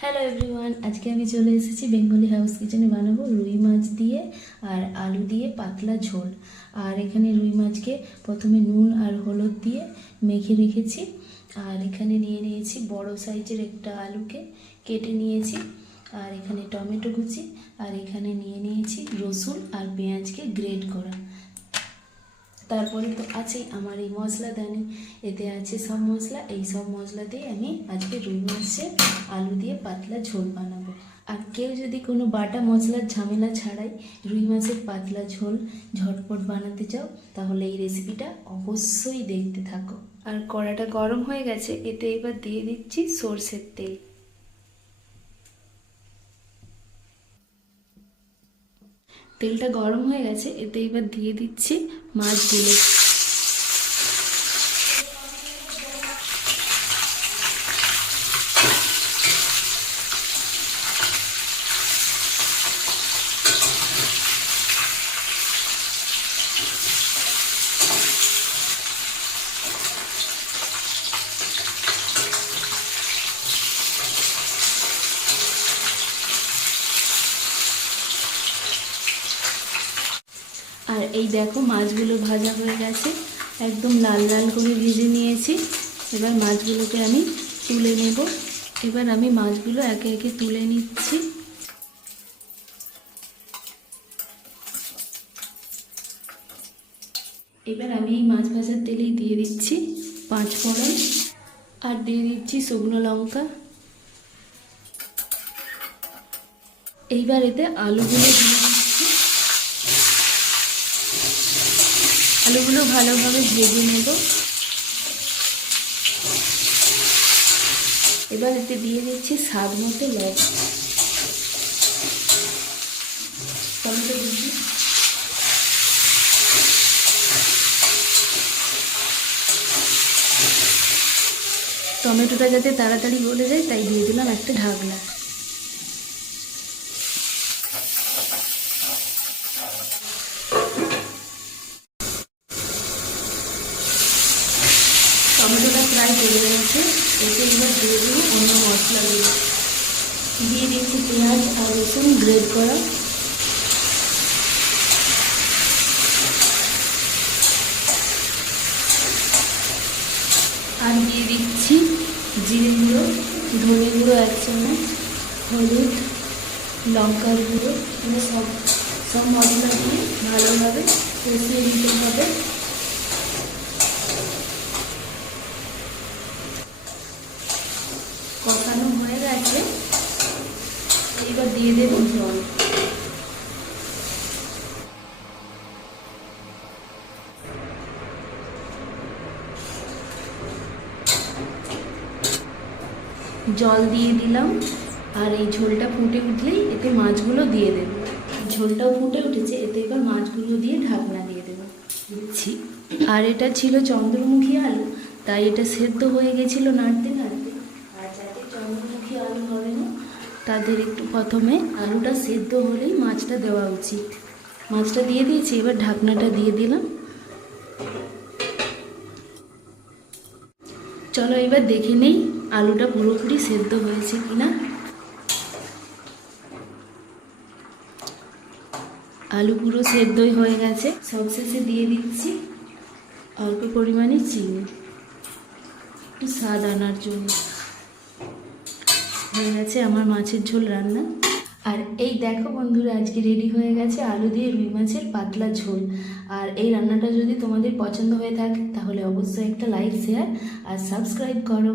Hello everyone আজকে আমি চলে এসেছি বেঙ্গলি হাউস কিচেনে বানাবো রুই মাছ দিয়ে আর আলু দিয়ে পাতলা ঝোল। আর এখানে রুই মাছকে প্রথমে নুন আর হলুদ দিয়ে মেখে রেখেছি। আর এখানে নিয়ে নিয়েছি বড় সাইজের একটা আলুকে কেটে নিয়েছি। আর এখানে টমেটো কুচি। আর এখানে নিয়ে নিয়েছি রসুন আর পেঁয়াজকে গ্রেড করা। তারপরে তো আছেই আমার এই মশলাদানি এতে আছে সব মশলা, এই সব মশলা দিয়ে আমি আজকে রুই মাছের আলু দিয়ে পাতলা ঝোল বানাবো। আর কেউ যদি কোনো বাটা মশলার ঝামেলা ছাড়াই রুই মাছের পাতলা ঝোল ঝটপট বানাতে চাও, তাহলে এই রেসিপিটা অবশ্যই দেখতে থাকো। আর কড়াটা গরম হয়ে গেছে, এতে এবার দিয়ে দিচ্ছি সর্ষের তেল। তেলটা গরম হয়ে গেছে এতে এবার দিয়ে দিচ্ছি মাছগুলো আর এই দেখো মাছগুলো ভাজা হয়ে গেছে। একদম লাল লাল করে ভেজে নিয়েছি। এবার মাছগুলোকে আমি তুলে নেব। এবার আমি মাছগুলো একে একে তুলে নিচ্ছি। এবার আমি এই মাছ ভাজার তেলেই দিয়ে দিচ্ছি পাঁচ ফোড়ন আর দিয়ে দিচ্ছি শুকনো লঙ্কা। এইবার এতে আলুগুলো দিয়ে দিচ্ছি আলুগুলো ভালোভাবে ভেজে নেব। এবার এতে দিয়ে দিচ্ছি স্বাদ মতো লবণ। টমেটো টমেটোটা যাতে তাড়াতাড়ি গলে যায়, তাই দিয়ে দিলাম একটা ঢাকনা। টমেটোটা প্রায় এতে এবার দিয়ে দেবো অন্য মশলাগুলো দিয়ে দিচ্ছি পেঁয়াজ আর রসুন গ্রেড করা। আর দিয়ে দিচ্ছি জিরে গুঁড়ো, ধনে গুঁড়ো এক চামচ, হলুদ, লঙ্কার গুঁড়ো, এগুলো সব সব মশলা দিয়ে ভালোভাবে কষিয়ে দিতে হবে কষানো হয়ে গেছে এবার দিয়ে দেবো জল। জল দিয়ে দিলাম আর এই ঝোলটা ফুটে উঠলেই এতে মাছগুলো দিয়ে দেব। ঝোলটাও ফুটে উঠেছে এতে এবার মাছগুলো দিয়ে ঢাকনা দিয়ে দেবো। দিচ্ছি আর এটা ছিল চন্দ্রমুখী আলু তাই এটা সেদ্ধ হয়ে গেছিল নাড়তে নাড়তে আর যাতে চন্দ্রমুখী আলু হবে না তাদের একটু প্রথমে আলুটা সেদ্ধ হলেই মাছটা দেওয়া উচিত। মাছটা দিয়ে দিয়েছি, এবার ঢাকনাটা দিয়ে দিলাম। চলো এবার দেখে নেই আলুটা পুরোপুরি সেদ্ধ হয়েছে কিনা। আলু পুরো সেদ্ধই হয়ে গেছে। সবশেষে দিয়ে দিচ্ছি অল্প পরিমাণে চিনি। একটু স্বাদ আনার জন্য। হয়ে গেছে আমার মাছের ঝোল রান্না। আর এই দেখো বন্ধুরা, আজকে রেডি হয়ে গেছে আলু দিয়ে রুই মাছের পাতলা ঝোল। আর এই রান্নাটা যদি তোমাদের পছন্দ হয়ে থাকে, তাহলে অবশ্যই একটা লাইক শেয়ার আর সাবস্ক্রাইব করো।